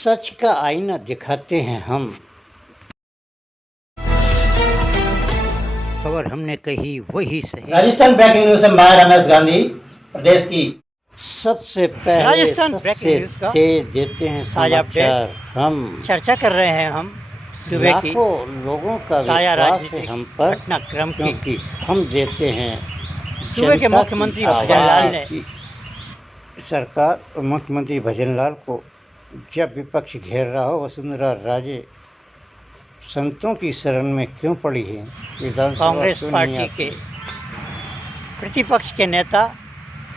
सच का आईना दिखाते हैं हम। खबर हमने कही वही सही। राजस्थान ब्रेकिंग न्यूज से मैं रमेश गांधी। प्रदेश की सबसे पहले राजस्थान सबसे ब्रेकिंग न्यूज का तेज देते हैं ताजा अपडेट समाचार हम। चर्चा कर रहे हैं हम सुबह की लाखों लोगों का ताजा विश्वास है राजनीतिक हम पर, घटनाक्रम की। क्योंकि हम देते हैं सुबह के जनता मुख्यमंत्री की भजनलाल आवाज ने की। सरकार और मुख्यमंत्री भजनलाल को जब विपक्ष घेर रहा हो, वसुंधरा राजे संतों की शरण में क्यों पड़ी है? विधानसभा कांग्रेस क्यों नहीं पार्टी आती? के प्रतिपक्ष के नेता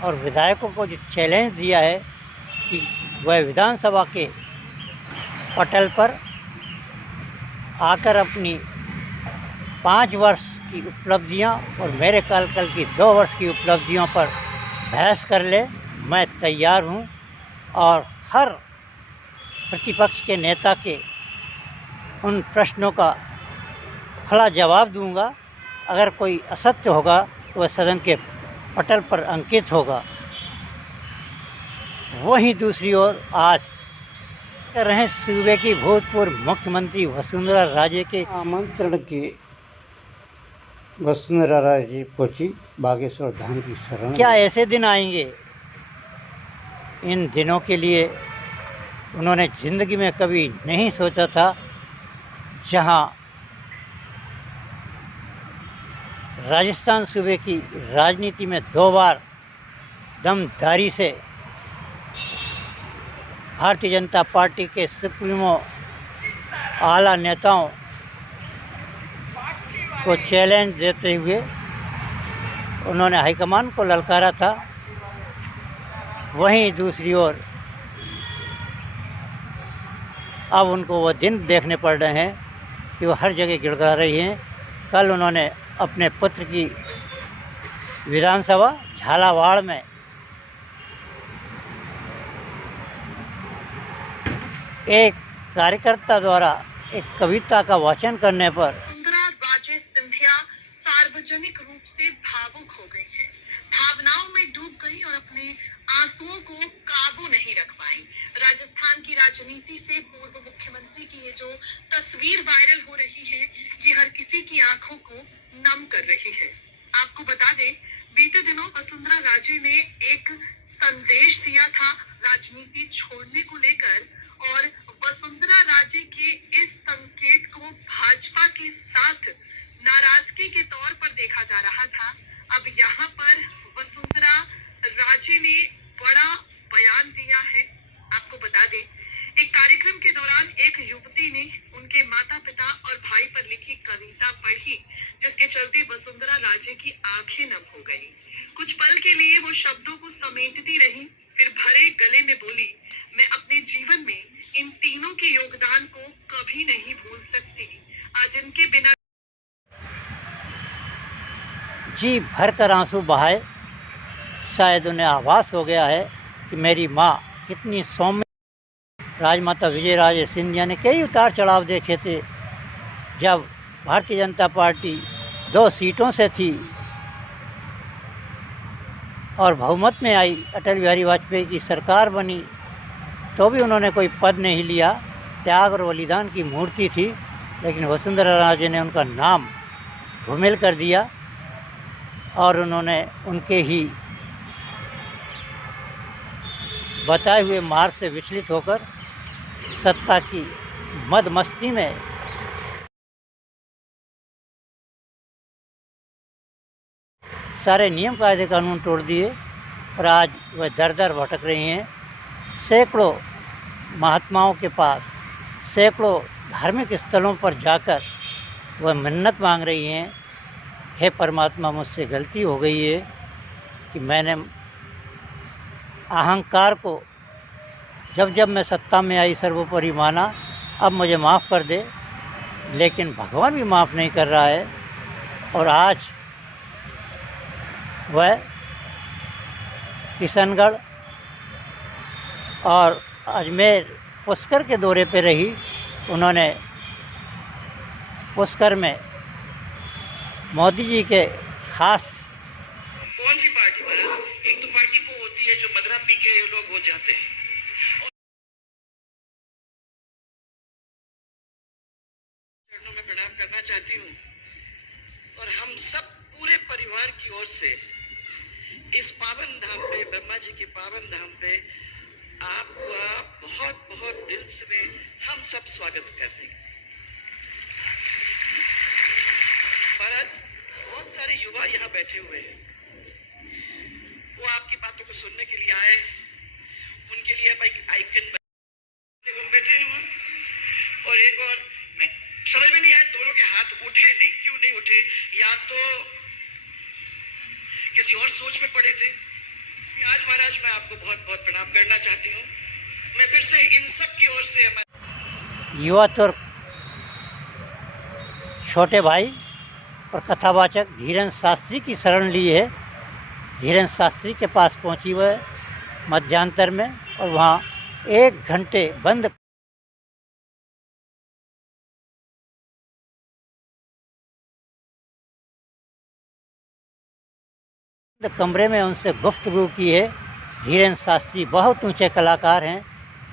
और विधायकों को जो चैलेंज दिया है कि वह विधानसभा के पटल पर आकर अपनी 5 वर्ष की उपलब्धियां और मेरे कार्यकाल की 2 वर्ष की उपलब्धियों पर बहस कर ले, मैं तैयार हूं और हर प्रतिपक्ष के नेता के उन प्रश्नों का खड़ा जवाब दूंगा। अगर कोई असत्य होगा तो वह सदन के पटल पर अंकित होगा। वहीं दूसरी ओर आज कर रहे सूबे की भूतपूर्व मुख्यमंत्री वसुंधरा राजे के आमंत्रण के वसुंधरा राजे पहुंची बागेश्वर धाम की शरण। क्या ऐसे दिन आएंगे? इन दिनों के लिए उन्होंने ज़िंदगी में कभी नहीं सोचा था, जहां राजस्थान सूबे की राजनीति में 2 बार दमदारी से भारतीय जनता पार्टी के सुप्रीमो आला नेताओं को चैलेंज देते हुए उन्होंने हाईकमान को ललकारा था। वहीं दूसरी ओर अब उनको वो दिन देखने पड़ रहे हैं कि वो हर जगह गिड़गिड़ा रही हैं। कल उन्होंने अपने पुत्र की विधानसभा झालावाड़ में एक कार्यकर्ता द्वारा एक कविता का वाचन करने पर वसुंधरा राजे सिंधिया सार्वजनिक रूप से भावुक हो गई है, भावनाओं में डूब गई और अपने आंसुओं को काबू नहीं रख पाई। राजस्थान की राजनीति से पूर्व मुख्यमंत्री की ये जो तस्वीर वायरल हो रही है, ये हर किसी की आंखों को नम कर रही है। आपको बता दें, बीते दिनों वसुंधरा राजे ने एक संदेश दिया था राजनीति छोड़ने को लेकर, और वसुंधरा राजे के इस संकेत को भाजपा के साथ नाराजगी के तौर पर देखा जा रहा था। अब यहाँ पर वसुंधरा राजे ने बड़ा बयान दिया है। आपको बता दें, एक कार्यक्रम के दौरान एक युवती ने उनके माता पिता और भाई पर लिखी कविता पढ़ी, जिसके चलते वसुंधरा राजे की आंखें नम हो गई। कुछ पल के लिए वो शब्दों को समेटती रही, फिर भरे गले में बोली, मैं अपने जीवन में इन तीनों के योगदान को कभी नहीं भूल सकती। आज इनके बिना जी भरकर आंसू बहाए। शायद उन्हें आभास हो गया है कि मेरी माँ कितनी सौम्य। राजमाता विजयराजे सिंधिया ने कई उतार चढ़ाव देखे थे। जब भारतीय जनता पार्टी 2 सीटों से थी और बहुमत में आई, अटल बिहारी वाजपेयी की सरकार बनी, तो भी उन्होंने कोई पद नहीं लिया। त्याग और बलिदान की मूर्ति थी, लेकिन वसुंधरा राजे ने उनका नाम धूमिल कर दिया और उन्होंने उनके ही बताए हुए मार्ग से विचलित होकर सत्ता की मद मस्ती में सारे नियम कायदे कानून तोड़ दिए और आज वह दर दर भटक रही हैं। सैकड़ों महात्माओं के पास, सैकड़ों धार्मिक स्थलों पर जाकर वह मन्नत मांग रही हैं, हे परमात्मा, मुझसे गलती हो गई है कि मैंने अहंकार को जब जब मैं सत्ता में आई सर्वोपरि माना, अब मुझे माफ़ कर दे। लेकिन भगवान भी माफ़ नहीं कर रहा है और आज वह किशनगढ़ और अजमेर पुष्कर के दौरे पे रही। उन्होंने पुष्कर में मोदी जी के खास कौन सी पार्टी वाला? एक तो पार्टी वो होती है जो मदरा पी के लोग हो जाते हैं, चाहती हूँ और हम सब पूरे परिवार की ओर से इस पावन धाम पे, ब्रह्मा जी के पावन धाम पे आपका बहुत बहुत दिल से हम सब स्वागत कर रहे हैं। महाराज, बहुत सारे युवा यहाँ बैठे हुए हैं, वो आपकी बातों को सुनने के लिए आए, उनके लिए आप एक आइकन बैठे हैं और एक और मैं समझ में नहीं आया, दोनों के हाथ उठे नहीं, क्यों नहीं उठे? या तो किसी और सोच में पड़े थे। आज महाराज मैं आपको बहुत बहुत प्रणाम करना चाहती हूँ। मैं फिर से इन सब की ओर से युवा तुर्क छोटे भाई और कथावाचक धीरेन्द्र शास्त्री की शरण ली है। धीरेन्द्र शास्त्री के पास पहुंची हुई है मध्यांतर में, और वहाँ 1 घंटे बंद कमरे में उनसे गुफ्तगू की है। धीरेन्द्र शास्त्री बहुत ऊंचे कलाकार हैं।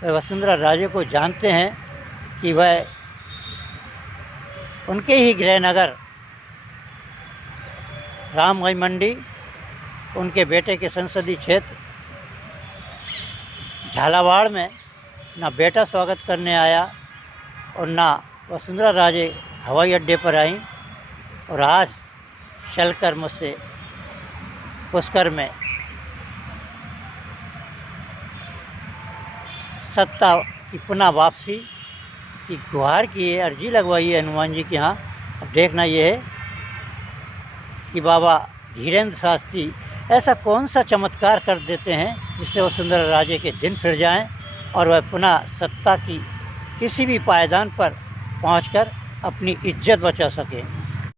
वह वसुंधरा राजे को जानते हैं कि वह उनके ही गृहनगर रामगंज मंडी, उनके बेटे के संसदीय क्षेत्र झालावाड़ में ना बेटा स्वागत करने आया और ना वसुंधरा राजे हवाई अड्डे पर आई, और आज चलकर मुझसे पुष्कर में सत्ता की पुनः वापसी की गुहार की है, अर्जी लगवाई है हनुमान जी के यहाँ। अब देखना ये है कि बाबा धीरेन्द्र शास्त्री ऐसा कौन सा चमत्कार कर देते हैं जिससे वसुंधरा राजे के दिन फिर जाएं और वह पुनः सत्ता की किसी भी पायदान पर पहुंचकर अपनी इज्जत बचा सकें।